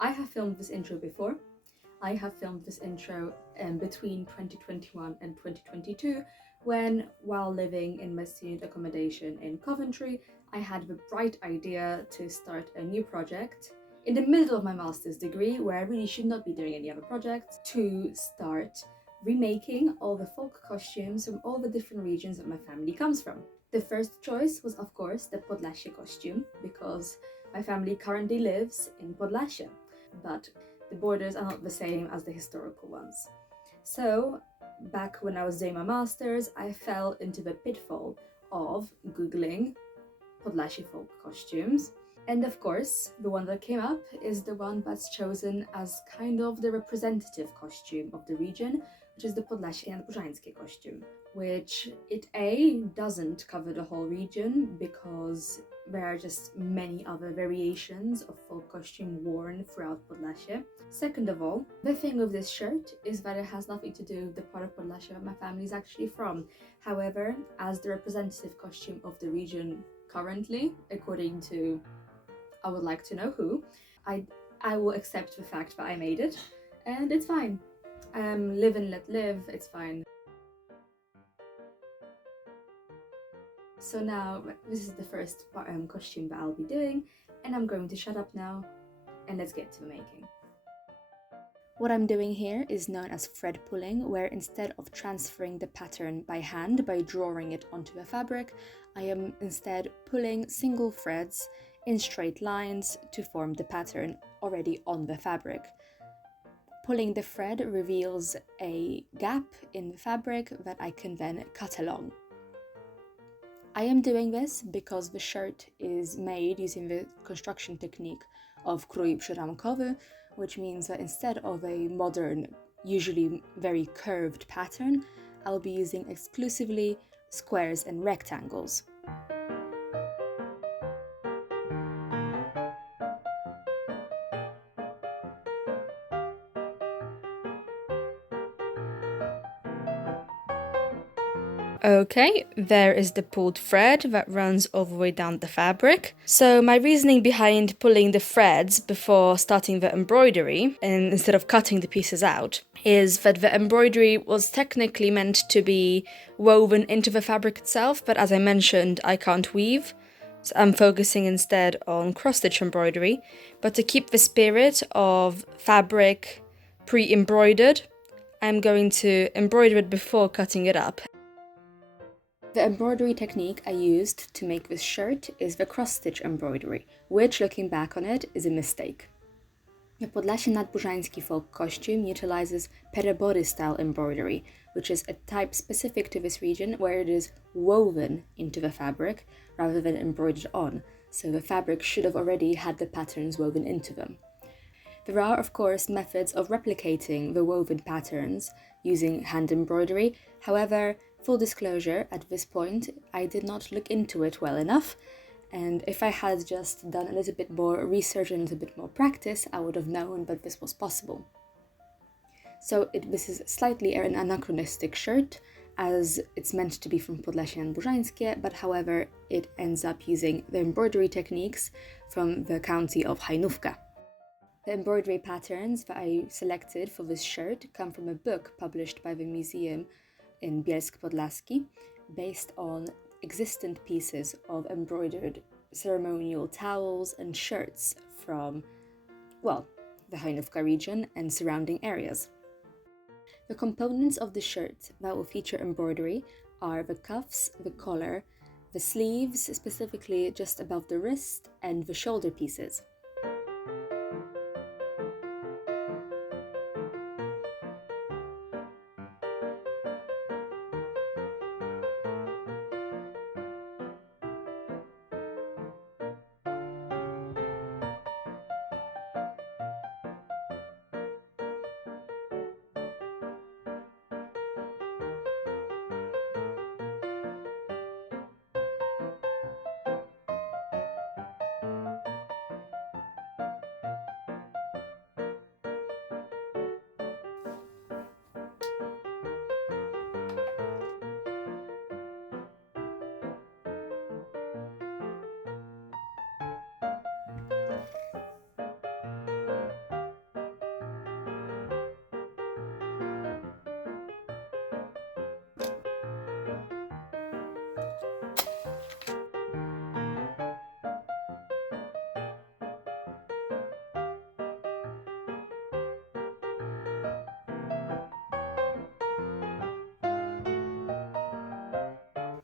I have filmed this intro before. I have filmed this intro between 2021 and 2022 when, while living in my student accommodation in Coventry, I had the bright idea to start a new project in the middle of my master's degree, where I really should not be doing any other projects, to start remaking all the folk costumes from all the different regions that my family comes from. The first choice was, of course, the Podlasie costume, because my family currently lives in Podlasie, but the borders are not the same as the historical ones. So, back when I was doing my master's, I fell into the pitfall of Googling Podlasie folk costumes. And of course, the one that came up is the one that's chosen as kind of the representative costume of the region, which is the Podlasie Nadbużańskie costume, which doesn't cover the whole region because there are just many other variations of folk costume worn throughout Podlasie. Second of all, the thing with this shirt is that it has nothing to do with the part of Podlasie that my family is actually from. However, as the representative costume of the region currently, according to I would like to know who, I will accept the fact that I made it, and it's fine. Live and let live, it's fine. So now, this is the first costume that I'll be doing, and I'm going to shut up now, and let's get to the making. What I'm doing here is known as thread pulling, where instead of transferring the pattern by hand by drawing it onto a fabric, I am instead pulling single threads in straight lines to form the pattern already on the fabric. Pulling the thread reveals a gap in the fabric that I can then cut along. I am doing this because the shirt is made using the construction technique of krój przyramkowy, which means that instead of a modern, usually very curved pattern, I'll be using exclusively squares and rectangles. Okay, there is the pulled thread that runs all the way down the fabric. So my reasoning behind pulling the threads before starting the embroidery, and instead of cutting the pieces out, is that the embroidery was technically meant to be woven into the fabric itself, but as I mentioned, I can't weave. So I'm focusing instead on cross-stitch embroidery, but to keep the spirit of fabric pre-embroidered, I'm going to embroider it before cutting it up. The embroidery technique I used to make this shirt is the cross-stitch embroidery, which, looking back on it, is a mistake. The Podlasie Nadbużańskie folk costume utilizes perebory-style embroidery, which is a type specific to this region where it is woven into the fabric rather than embroidered on, so the fabric should have already had the patterns woven into them. There are, of course, methods of replicating the woven patterns using hand embroidery. However, full disclosure, at this point, I did not look into it well enough, and if I had just done a little bit more research and a little bit more practice, I would have known that this was possible. So this is slightly an anachronistic shirt, as it's meant to be from Podlasie Nadbużańskie, but however, it ends up using the embroidery techniques from the county of Hajnówka. The embroidery patterns that I selected for this shirt come from a book published by the museum in Bielsk Podlaski, based on existent pieces of embroidered ceremonial towels and shirts from, the Hajnówka region and surrounding areas. The components of the shirt that will feature embroidery are the cuffs, the collar, the sleeves, specifically just above the wrist, and the shoulder pieces.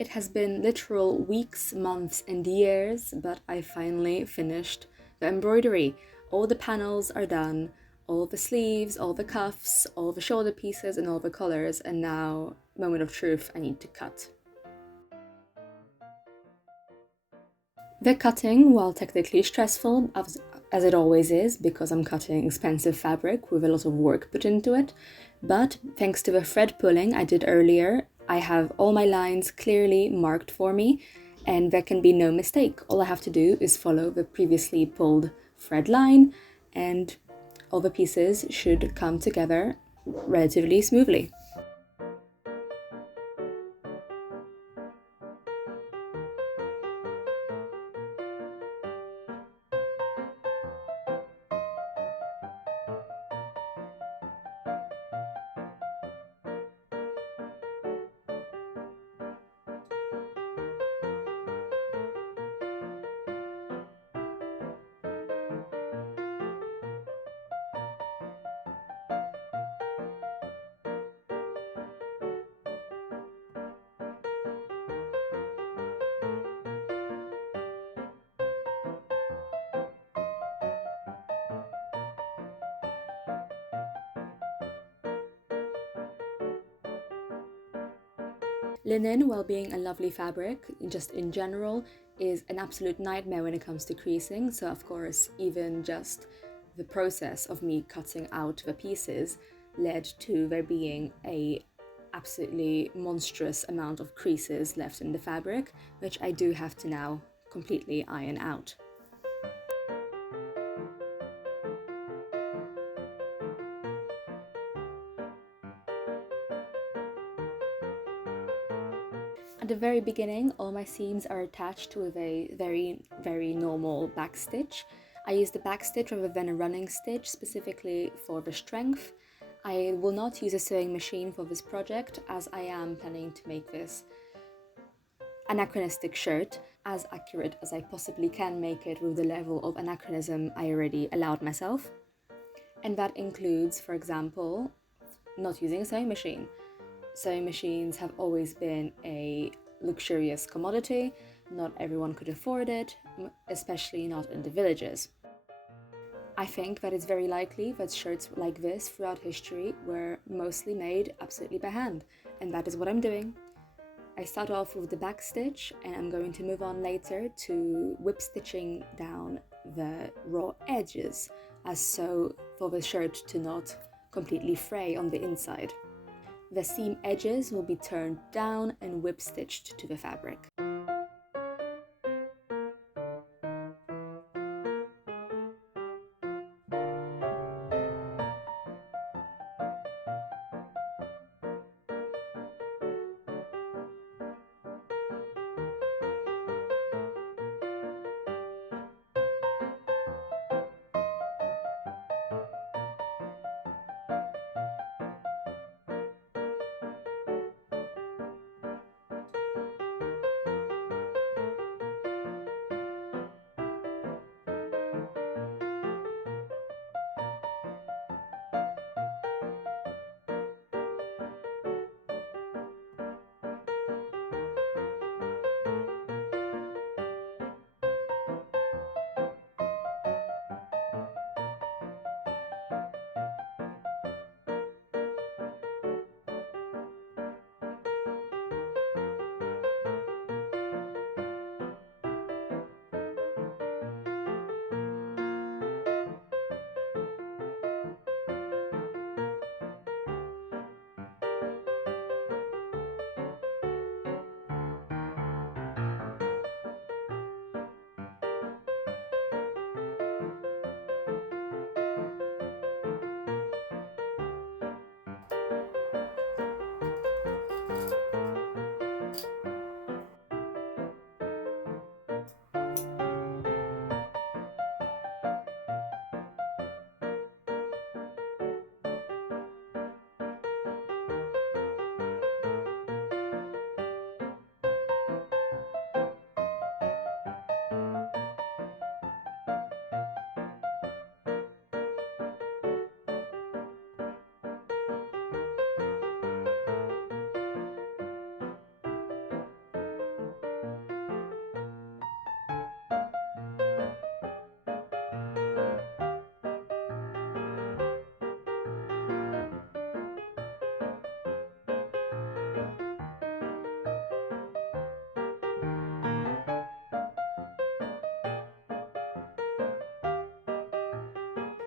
It has been literal weeks, months, and years, but I finally finished the embroidery. All the panels are done, all the sleeves, all the cuffs, all the shoulder pieces, and all the collars, and now, moment of truth, I need to cut. The cutting, while technically stressful, as it always is, because I'm cutting expensive fabric with a lot of work put into it, but thanks to the thread pulling I did earlier, I have all my lines clearly marked for me, and there can be no mistake. All I have to do is follow the previously pulled thread line, and all the pieces should come together relatively smoothly. Linen, while being a lovely fabric, just in general, is an absolute nightmare when it comes to creasing. So of course, even just the process of me cutting out the pieces led to there being a absolutely monstrous amount of creases left in the fabric, which I do have to now completely iron out. At the very beginning, all my seams are attached with a very normal back stitch. I use the back stitch rather than a running stitch, specifically for the strength. I will not use a sewing machine for this project, as I am planning to make this anachronistic shirt as accurate as I possibly can make it with the level of anachronism I already allowed myself. And that includes, for example, not using a sewing machine. Sewing machines have always been a luxurious commodity. Not everyone could afford it, especially not in the villages. I think that it's very likely that shirts like this throughout history were mostly made absolutely by hand, and that is what I'm doing. I start off with the back stitch, and I'm going to move on later to whip stitching down the raw edges, as so for the shirt to not completely fray on the inside. The seam edges will be turned down and whip stitched to the fabric.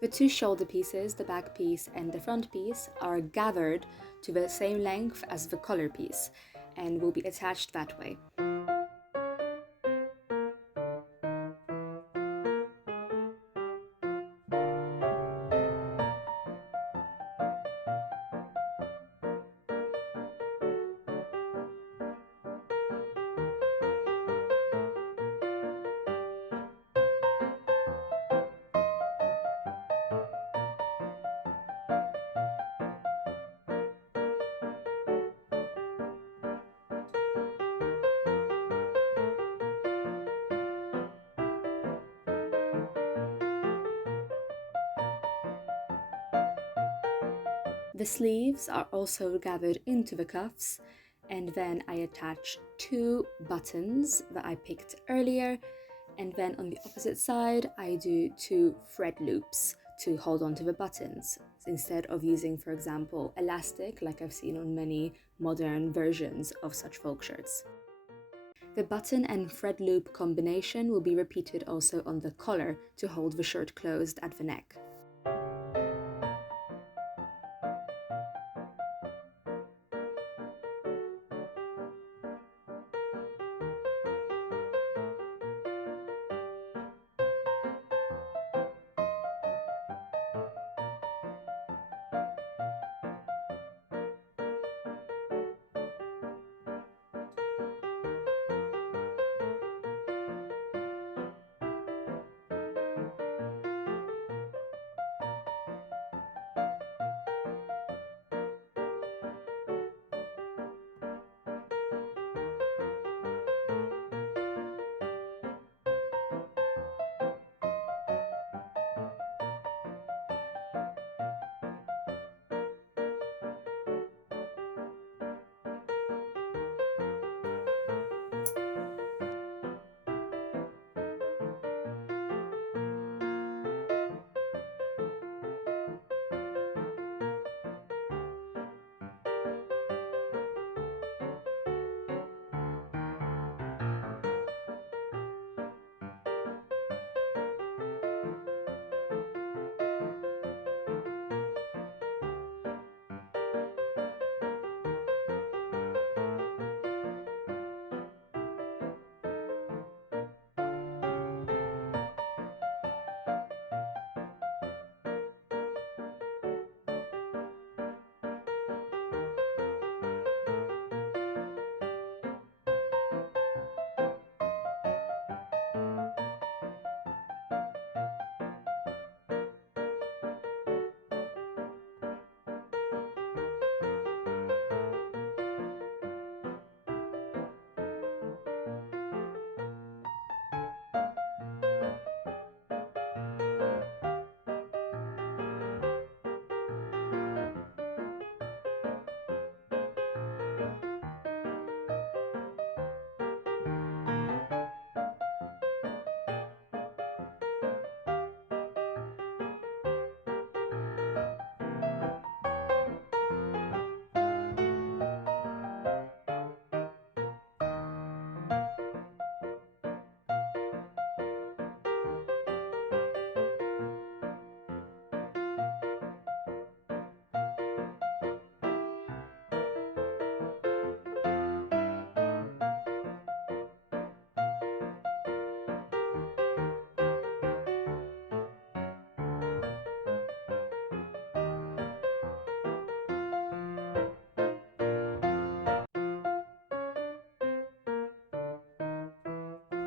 The two shoulder pieces, the back piece and the front piece, are gathered to the same length as the collar piece and will be attached that way. The sleeves are also gathered into the cuffs, and then I attach 2 buttons that I picked earlier, and then on the opposite side I do 2 thread loops to hold on to the buttons, instead of using, for example, elastic like I've seen on many modern versions of such folk shirts. The button and thread loop combination will be repeated also on the collar to hold the shirt closed at the neck.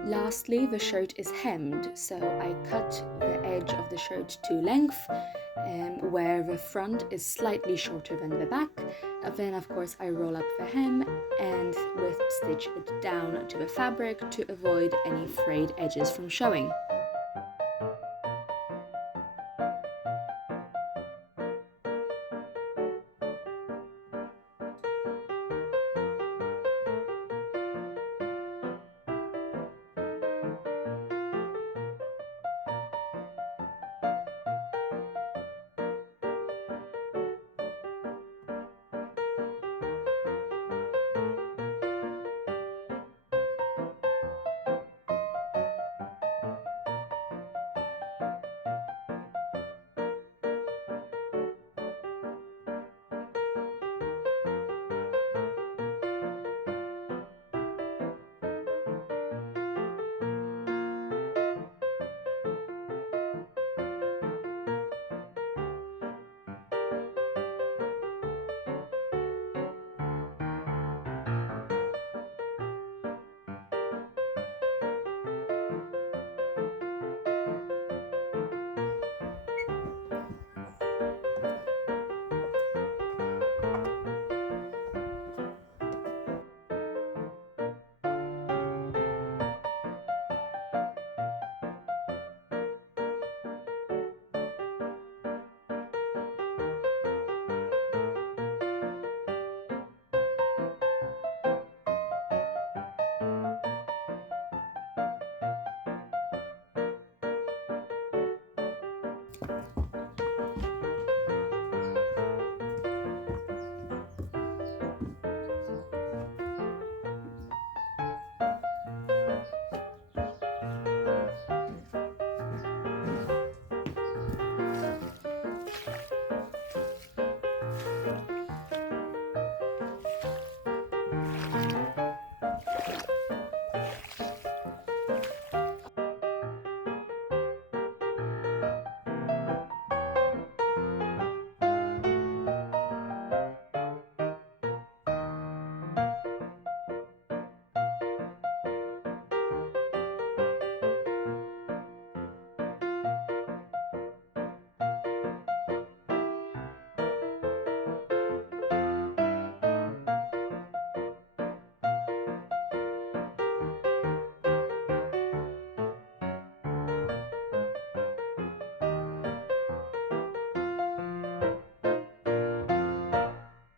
Lastly, the shirt is hemmed, so I cut the edge of the shirt to length, where the front is slightly shorter than the back. Then, of course, I roll up the hem and whip stitch it down to the fabric to avoid any frayed edges from showing.